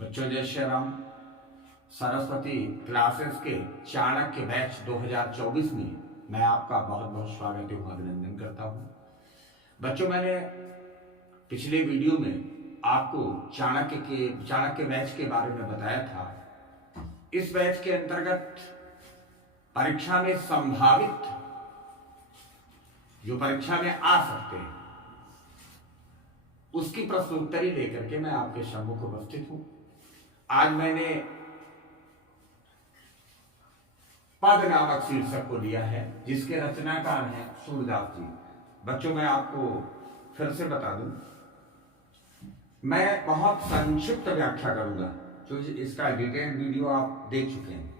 बच्चों जय श्री राम। सरस्वती क्लासेस के चाणक्य बैच 2024 में मैं आपका बहुत बहुत स्वागत एवं अभिनंदन करता हूं। बच्चों, मैंने पिछले वीडियो में आपको चाणक्य बैच के बारे में बताया था। इस बैच के अंतर्गत परीक्षा में संभावित जो परीक्षा में आ सकते हैं उसकी प्रश्नोत्तरी लेकर के मैं आपके सम्मुख उपस्थित हूं। आज मैंने पद नामक शीर्षक को लिया है, जिसके रचनाकार हैं सूरदास जी। बच्चों, मैं आपको फिर से बता दूं, मैं बहुत संक्षिप्त व्याख्या करूंगा, क्योंकि इसका डिटेल वीडियो आप देख चुके हैं।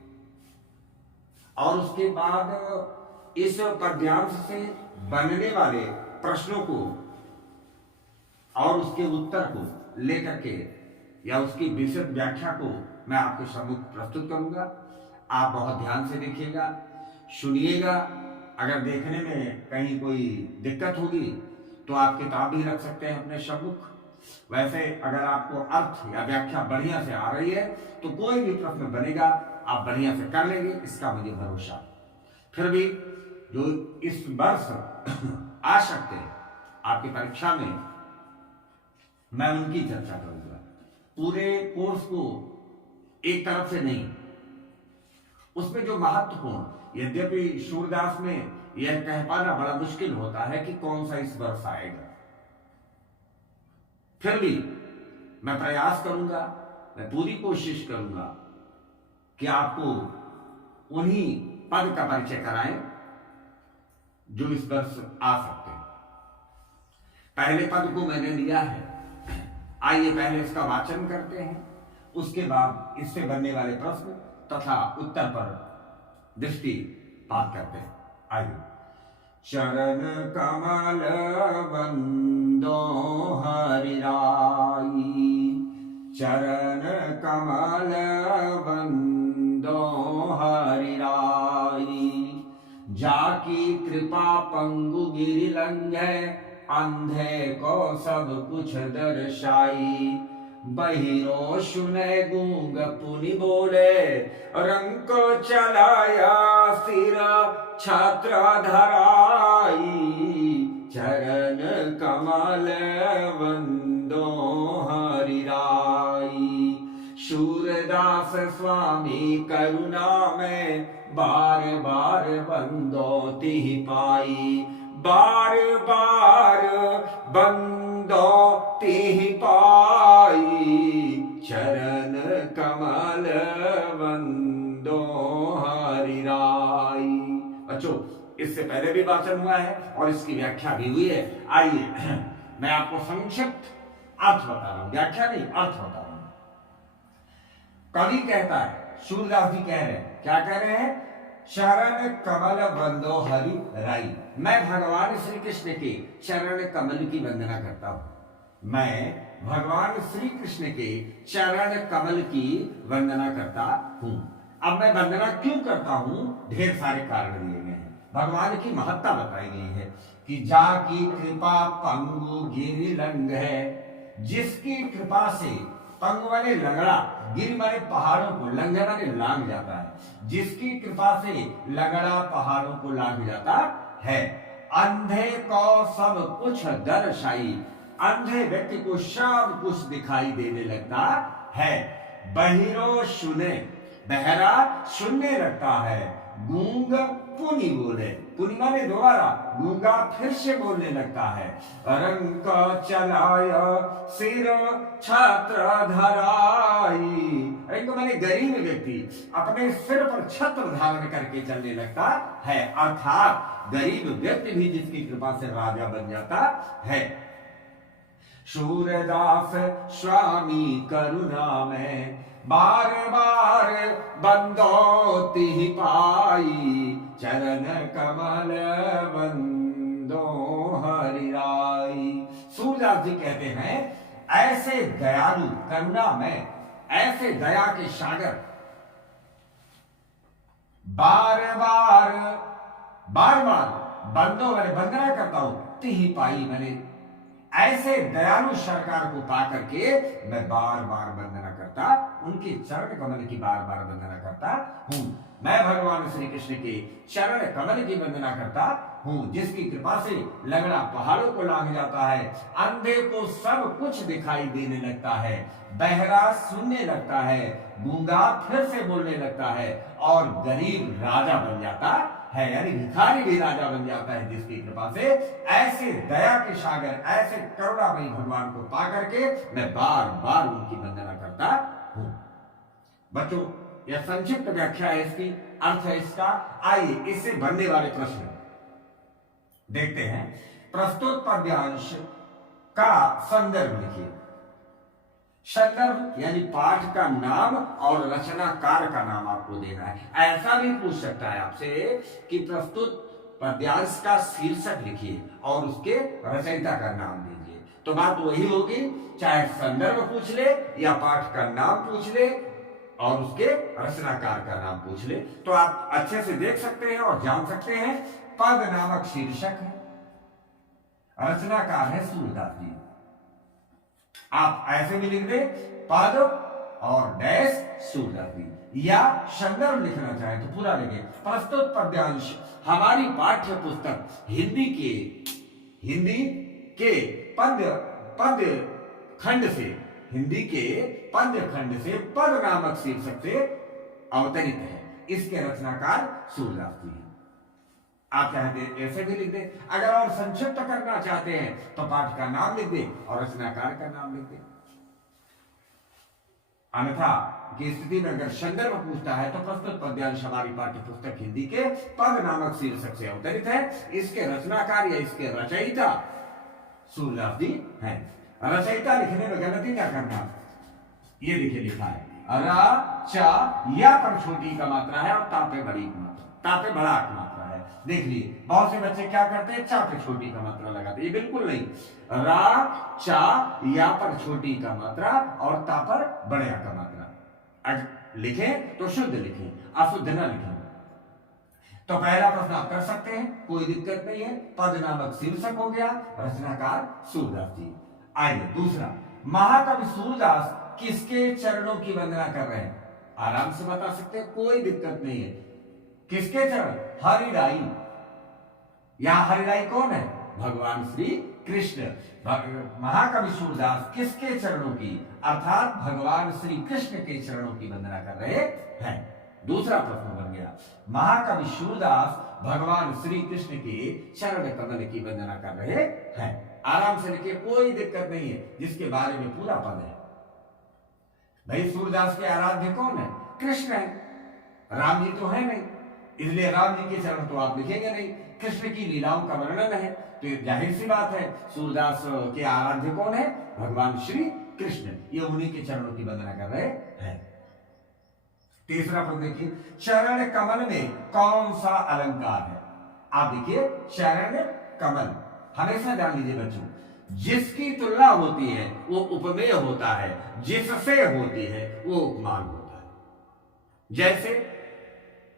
और उसके बाद इस पद्यांश से बनने वाले प्रश्नों को और उसके उत्तर को लेकर के या उसकी विशद व्याख्या को मैं आपके सम्मुख प्रस्तुत करूंगा। आप बहुत ध्यान से देखिएगा, सुनिएगा। अगर देखने में कहीं कोई दिक्कत होगी तो आप किताब भी रख सकते हैं अपने सम्मुख। वैसे अगर आपको अर्थ या व्याख्या बढ़िया से आ रही है तो कोई भी प्रश्न बनेगा आप बढ़िया से कर लेंगे, इसका मुझे भरोसा। फिर भी जो इस वर्ष आ सकते हैं आपकी परीक्षा में, मैं उनकी चर्चा करूंगा। पूरे कोर्स को एक तरफ से नहीं, उसमें जो महत्वपूर्ण, यद्यपि सूरदास में यह कह पाना बड़ा मुश्किल होता है कि कौन सा इस वर्ष आएगा, फिर भी मैं प्रयास करूंगा, मैं पूरी कोशिश करूंगा कि आपको उन्हीं पद का परिचय कराएं जो इस वर्ष आ सकते हैं। पहले पद को मैंने लिया है, आइए पहले इसका वाचन करते हैं, उसके बाद इससे बनने वाले प्रश्न तथा उत्तर पर दृष्टिपात करते हैं। आइए। चरण कमल वंदो हरिराई, चरण कमल वंदो हरिराई, जाकी कृपा पंगु गिरि लंघे, अंधे को सब कुछ दर्शाई, बहिरो सुने गूंग पुनि बोले, रंग को चलाया सिर छत्र धराई, चरण कमल वंदो हरिराई, सूरदास स्वामी करुणा में, बार बार बंदो तिहि पाई, बार बार बंदो तिहि पाई, चरण कमल वंदो हरिराई। बच्चों, इससे पहले भी वाचन हुआ है और इसकी व्याख्या भी हुई है। आइए मैं आपको संक्षिप्त अर्थ बता रहा हूं, व्याख्या नहीं, अर्थ बता रहा हूं। कवि कहता है, सूरदास जी कह रहे हैं, क्या कह रहे हैं? चरण कमल वंदो हरि राई, मैं भगवान श्री कृष्ण के चरण कमल की वंदना करता हूं। मैं भगवान श्री कृष्ण के चरण कमल की वंदना करता हूं। अब मैं वंदना क्यों करता हूं? ढेर सारे कारण दिए गए हैं, भगवान की महत्ता बताई गई है कि जाकी कृपा पंगु गिरि लंघ है, जिसकी कृपा से, पंगु माने लंगड़ा, गिर माने पहाड़ों को, लंघ माने लांघ जाता है, जिसकी कृपा से लंगड़ा पहाड़ों को लांघ जाता है, अंधे को सब कुछ दर्शाई, अंधे व्यक्ति को सब कुछ दिखाई देने लगता है, बहिरो सुने, बहरा सुनने लगता है, गूंग पुनि बोले, पुनि माने दोबारा, गूंगा फिर से बोलने लगता है, रंग चलाया सिर छत्र धराई, रंग माने गरीब व्यक्ति अपने सिर पर छत्र धारण करके चलने लगता है, अर्थात गरीब व्यक्ति भी जिसकी कृपा से राजा बन जाता है। सूरदास स्वामी करुणा में, बार बार बंदो तिहि पाई, चरण कमल वंदो हरिराई। सूरदास जी कहते हैं, ऐसे दयालु, करुणा में, ऐसे दया के सागर, बार बार बंदो मैंने वंदना करता हूं, तिहि पाई मैंने ऐसे दयालु सरकार को पा करके मैं बार बार वंदना करता, उनके चरण कमल की बार बार वंदना करता हूं। मैं भगवान श्री कृष्ण के चरण कमल की वंदना करता हूं, जिसकी कृपा से लगड़ा पहाड़ों को लांघ जाता है, अंधे को सब कुछ दिखाई देने लगता है, बहरा सुनने लगता है, गूंगा फिर से बोलने लगता है, और गरीब राजा बन जाता है, यानी भिखारी भी राजा बन जाता है जिसकी कृपा से। ऐसे दया के सागर, ऐसे करुणामयी भगवान को पा करके मैं बार बार उनकी वंदना करता हूं। बच्चों, यह संक्षिप्त व्याख्या है इसकी, अर्थ है इसका। आइए इससे बनने वाले प्रश्न देखते हैं। प्रस्तुत पद्यांश का संदर्भ लिखिए। संदर्भ यानी पाठ का नाम और रचनाकार का नाम आपको देना है। ऐसा भी पूछ सकता है आपसे कि प्रस्तुत पद्यांश का शीर्षक लिखिए और उसके रचयिता का नाम दीजिए, तो बात वही होगी, चाहे संदर्भ पूछ ले या पाठ का नाम पूछ ले और उसके रचनाकार का नाम पूछ ले, तो आप अच्छे से देख सकते हैं और जान सकते हैं। पद नामक शीर्षक है, रचनाकार है सूरदास जी। आप ऐसे भी लिख दे पद और डैश सूरदास जी, या संदर्भ लिखना चाहे तो पूरा लिखे। प्रस्तुत पद्यांश हमारी पाठ्य पुस्तक हिंदी के पद्य खंड से पद नामक शीर्षक से अवतरित है। इसके रचनाकार सूरदास जी हैं। आप चाहते ऐसे भी लिख दे, अगर और संक्षिप्त करना चाहते हैं तो पाठ का नाम लिख दे और रचनाकार का नाम लिख दे। अन्यथा की स्थिति में अगर संदर्भ पूछता है तो प्रस्तुत पद्यांश हमारी पाठ्य पुस्तक हिंदी के पद नामक शीर्षक से अवतरित है। इसके रचनाकार या इसके रचयिता सूरदास जी हैं। रचयिता लिखने में गलती क्या करना, ये देखिए लिखा है रा चा या पर छोटी का मात्रा है और ता पे बड़ी मात्रा, ता पे बड़ा का मात्रा है। देख लिए बहुत से बच्चे क्या करते हैं, चा पे छोटी का मात्रा लगाते, ये बिल्कुल नहीं। रा चा या पर छोटी का मात्रा और ता पर बड़े का मात्रा। लिखें तो शुद्ध लिखें, अशुद्ध न लिखें। तो पहला प्रश्न आप कर सकते हैं, कोई दिक्कत नहीं है। पद नामक शीर्षक हो गया, रचनाकार सूरदास जी। आइए दूसरा, महाकवि सूरदास किसके चरणों की वंदना कर रहे हैं? आराम से बता सकते हैं, कोई दिक्कत नहीं है। किसके चरण? हरिराई। यहां हरिराई कौन है? भगवान श्री कृष्ण। महाकवि सूरदास किसके चरणों की, अर्थात भगवान श्री कृष्ण के चरणों की वंदना कर रहे हैं। दूसरा प्रश्न बन गया, महाकवि सूरदास भगवान श्री कृष्ण के चरण कमल की वंदना कर रहे हैं। आराम से लिखिए, कोई दिक्कत नहीं है, जिसके बारे में पूरा पद है। भाई सूरदास के आराध्य कौन है? कृष्ण है, राम जी तो है नहीं, इसलिए राम जी के चरण तो आप लिखेंगे नहीं। कृष्ण की लीलाओं का वर्णन है, तो जाहिर सी बात है सूरदास के आराध्य कौन है? भगवान श्री कृष्ण। ये उन्हीं के चरणों की वंदना कर रहे हैं। तीसरा प्रश्न देखिए, चरण कमल में कौन सा अलंकार है? आप देखिए, चरण कमल हमेशा जान लीजिए बच्चों, जिसकी तुलना होती है वो उपमेय होता है, जिससे होती है वो उपमान होता है। जैसे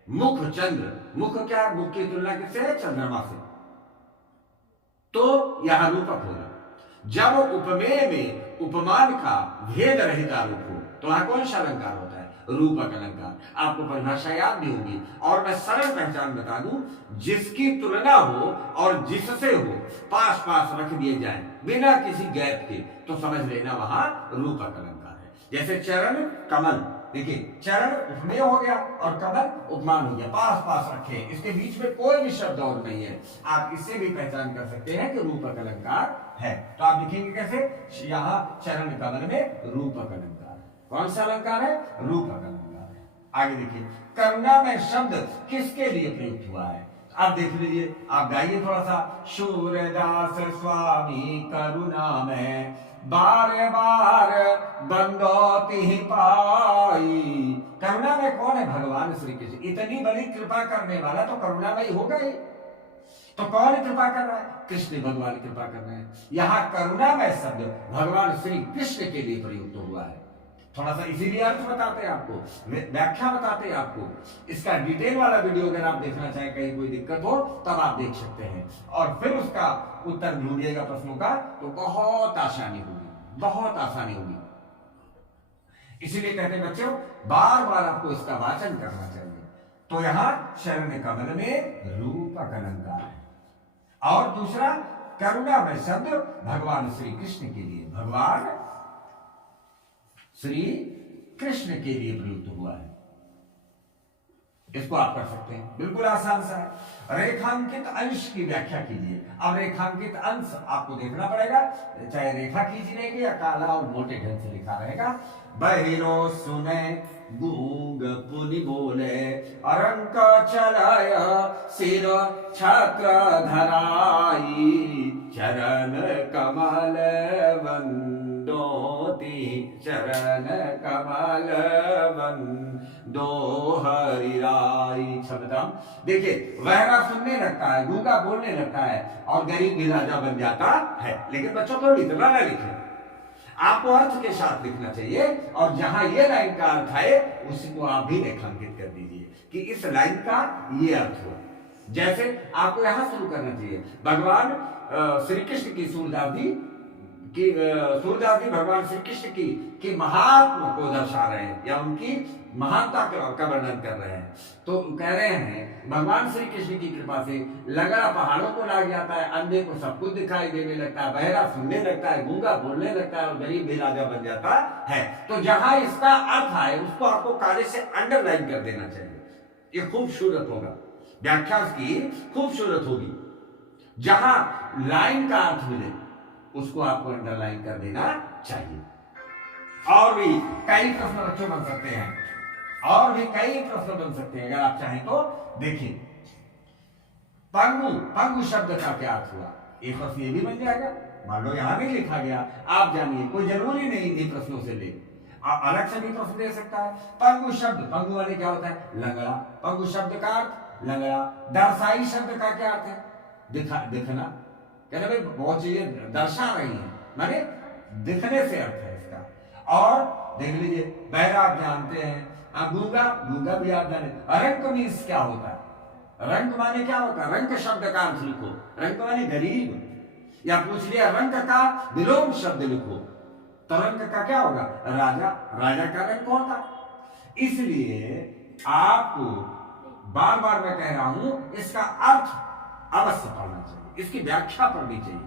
मुख चंद्र, मुख क्या है? मुख की तुलना किससे है? चंद्रमा से, तो यहां रूपक होगा। जब उपमेय में उपमान का भेद रहित रूप हो तो वहां कौन सा अलंकार होता है? रूपक अलंकार। आपको परिभाषा याद भी होगी, और मैं सरल पहचान बता दूं, जिसकी तुलना हो और जिससे हो, पास पास रख दिए जाए बिना किसी गैप के, तो समझ लेना वहां रूपक अलंकार है। जैसे चरण कमल, देखिए चरण उपमेय हो गया और कमल उपमान हो गया, पास पास रखे, इसके बीच में कोई भी शब्द और नहीं है। आप इससे भी पहचान कर सकते हैं कि रूपक अलंकार है। तो आप लिखेंगे कैसे? यहाँ चरण कमल में रूपक अलंकार। कौन सा अलंकार है? रूपक अलंकार है। आगे देखिए, करुणा में शब्द किसके लिए प्रयुक्त हुआ है? आप देख लीजिए, आप गाइए थोड़ा सा। सूरदास स्वामी करुणा में बार बार बंदौती पाई। करुणा में कौन है? भगवान श्री कृष्ण। इतनी बड़ी कृपा करने वाला तो करुणामय होगा ही, तो कौन कृपा कर रहा है? कृष्ण भगवान कृपा कर रहे हैं। यहाँ करुणामय शब्द भगवान श्री कृष्ण के लिए प्रयुक्त हुआ है। थोड़ा सा इसीलिए अर्थ बताते हैं आपको, व्याख्या बताते हैं आपको। इसका डिटेल वाला वीडियो अगर आप देखना चाहें, कहीं कोई दिक्कत हो तब आप देख सकते हैं, और फिर उसका उत्तर ढूंढिएगा प्रश्नों का तो बहुत आसानी होगी, बहुत आसानी होगी। इसीलिए कहते हैं बच्चों बार बार आपको इसका वाचन करना चाहिए। तो यहां शरण कमल में रूपक अलंकार है। और दूसरा करुणा में शब्द भगवान श्री कृष्ण के लिए, भगवान श्री कृष्ण के लिए प्रयुक्त हुआ है। इसको आप कर सकते हैं, बिल्कुल आसान सा है। रेखांकित अंश की व्याख्या कीजिए। अब रेखांकित अंश आपको देखना पड़ेगा, चाहे रेखा खींची रहेगी या काला और मोटे ढंग से लिखा रहेगा। बहिरो सुने गूंग पुनि बोले, अरंक चलाय सिर छक्र धराई, चरण कमल वंदोति, चरण कमल वंदो हरिराई। क्षमताम देखिए, वहरा सुनने लगता है, गूंगा बोलने लगता है और गरीब भी राजा बन जाता है। लेकिन बच्चों को इतना ना लिखे, आपको अर्थ के साथ लिखना चाहिए। और जहां ये लाइन का अर्थ है उसी को आप भी रेखांकित कर दीजिए कि इस लाइन का ये अर्थ हो। जैसे आपको यहां शुरू करना चाहिए, भगवान श्री कृष्ण की सूरदास जी भगवान श्री कृष्ण की महात्मा को दर्शा रहे हैं या उनकी महानता का वर्णन कर रहे हैं। तो कह रहे हैं भगवान श्री कृष्ण की कृपा से लगड़ा पहाड़ों को लाग जाता है, अंधे को सब कुछ दिखाई देने लगता है, बहरा सुनने लगता है, गूंगा बोलने लगता है और गरीब भी राजा बन जाता है। तो जहां इसका अर्थ है उसको आपको काले से अंडरलाइन कर देना चाहिए। ये खूबसूरत होगा, व्याख्या की खूबसूरत होगी। जहां लाइन का अर्थ मिले उसको आपको अंडरलाइन कर देना चाहिए। और भी कई प्रश्न बच्चों बन सकते हैं, और भी कई प्रश्न बन सकते हैं अगर आप चाहें तो। देखिए, पंगु शब्द का क्या अर्थ हुआ, एक प्रश्न ये भी बन जाएगा। मान लो यहां नहीं लिखा गया, आप जानिए, कोई जरूरी नहीं इन प्रश्नों से ले, आप अलग से भी प्रश्न दे सकता है। पंगु शब्द, पंगु वाले क्या होता है, लंगड़ा। पंगु शब्द का अर्थ लंगड़ा। दर्शाई शब्द का क्या अर्थ है, दिखना। कहना भाई बहुत चीजें दर्शा रही है, माने दिखने से अर्थ है इसका। और देख लीजिए, बहरा आप जानते हैं, गूंगा भी आप जाने। रंक मीन्स क्या होता है, रंक माने क्या होता है, रंक शब्द का अर्थ लिखो, रंक माने गरीब। या पूछ लिया रंक का विलोम शब्द लिखो, तो रंक का क्या होगा, राजा। राजा का रंक होता। इसलिए आपको बार बार मैं कह रहा हूं, इसका अर्थ अवश्य पढ़ना चाहिए, इसकी व्याख्या पढ़नी चाहिए।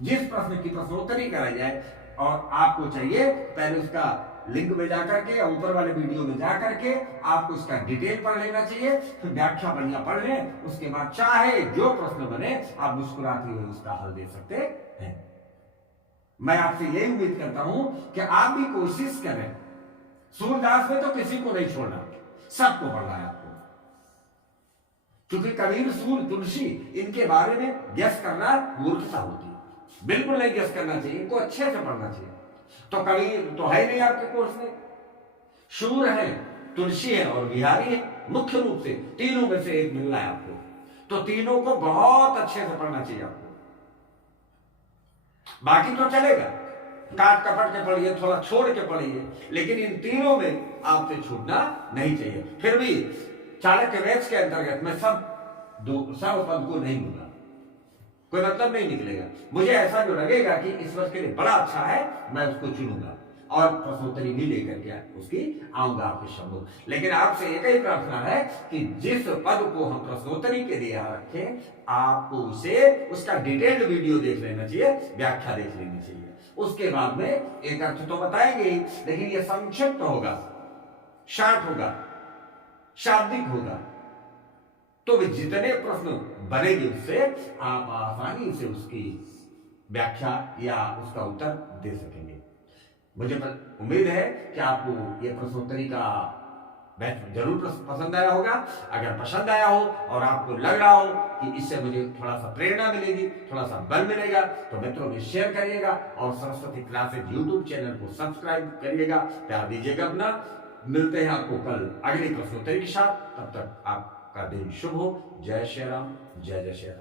जिस प्रश्न की प्रश्नोत्तरी कराई जाए और आपको चाहिए पहले उसका लिंक में जाकर के या ऊपर वाले वीडियो में जाकर के आपको इसका डिटेल पढ़ लेना चाहिए, फिर व्याख्या बढ़िया पढ़ लें। उसके बाद चाहे जो प्रश्न बने आप मुस्कुराते हुए उसका हल दे सकते हैं। मैं आपसे यही उम्मीद करता हूं कि आप भी कोशिश करें। सूरदास में तो किसी को नहीं छोड़ना, सबको पढ़ना है आपको। क्योंकि कबीर, सूर, तुलसी, इनके बारे में गेस करना मूर्खता होती है, बिल्कुल नहीं गेस करना चाहिए, इनको अच्छे से पढ़ना चाहिए। तो कबीर तो है नहीं आपके कोर्स में, शूर है, तुलसी है और बिहारी है। मुख्य रूप से तीनों में से एक मिलना है आपको, तो तीनों को बहुत अच्छे से पढ़ना चाहिए आपको। बाकी तो चलेगा, काट कपट के पढ़िए, थोड़ा छोड़ के पढ़िए, लेकिन इन तीनों में आपसे छूटना नहीं चाहिए। फिर भी चाणक्य वेद के अंतर्गत मैं सब पद को नहीं दूंगा, कोई मतलब नहीं निकलेगा। मुझे ऐसा जो लगेगा कि इस वर्ष के लिए बड़ा अच्छा है, मैं उसको चुनूंगा और प्रश्नोत्तरी भी लेकर के उसकी आऊंगा आपके शब्दों। लेकिन आपसे एक ही प्रार्थना है कि जिस पद को हम प्रश्नोत्तरी के लिए रखें, आपको उसे उसका डिटेल्ड वीडियो देख लेना चाहिए, व्याख्या देख लेनी चाहिए। उसके बाद में एक अर्थ तो बताएंगे ही, लेकिन यह संक्षिप्त होगा, शार्ट होगा, शाब्दिक होगा। तो वे जितने प्रश्न बनेंगे उससे आप आसानी से उसकी व्याख्या या उसका उत्तर दे सकेंगे। मुझे उम्मीद है कि आपको यह प्रश्नोत्तरी का बैच जरूर पसंद आया होगा। अगर पसंद आया हो और आपको लग रहा हो कि इससे मुझे थोड़ा सा प्रेरणा मिलेगी, थोड़ा सा बल मिलेगा, तो मित्रों में शेयर करिएगा और सरस्वती क्लासेज यूट्यूब चैनल को सब्सक्राइब करिएगा, प्यार दीजिएगा अपना। मिलते हैं आपको कल अगली प्रश्नोत्तरी के साथ, तब तक आपका दिन शुभ हो। जय श्री राम, जय जय श्री राम।